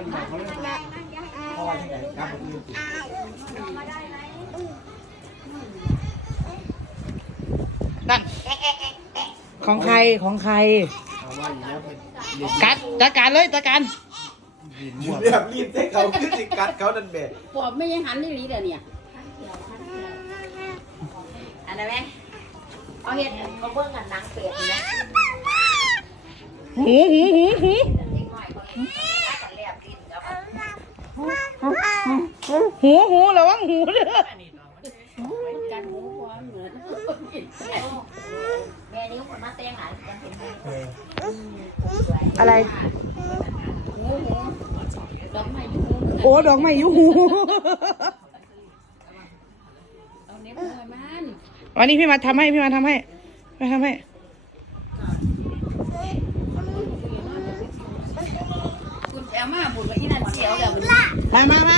มันบอกเขาเลยพ่อที่ไหนกำมือติดนั่นของใครของใคร เอาว่าอยู่แล้เป็นเรียนกัดจัดการเลยจัดการหมวดเรียบรีบให้เขาขึ้นสิกัดเขาดันเบ็ดปอบไม่ยังหันนี่ลีเด้อเนี่ยอันนั้นไหมเอาเห็ดเขาเบิ่งกันหนังเป็ดนะ หูหูหูหู เด็กหน่อยเขาเห็นกันแลบลิ้นกับ หูหูระวังหูเด้อกันหมูควเหมือนแม่นิ้วคนมาแต่งหลานกันเป็นอะไรอกไม้อยู่โอ้ดอกไม้ยูหูวันนี้พี่มาทำให้พี่มาทำให้พี่มาทำให้คุณแอลมาบุญกับที่นั่นเจียวแล้วมันมามามา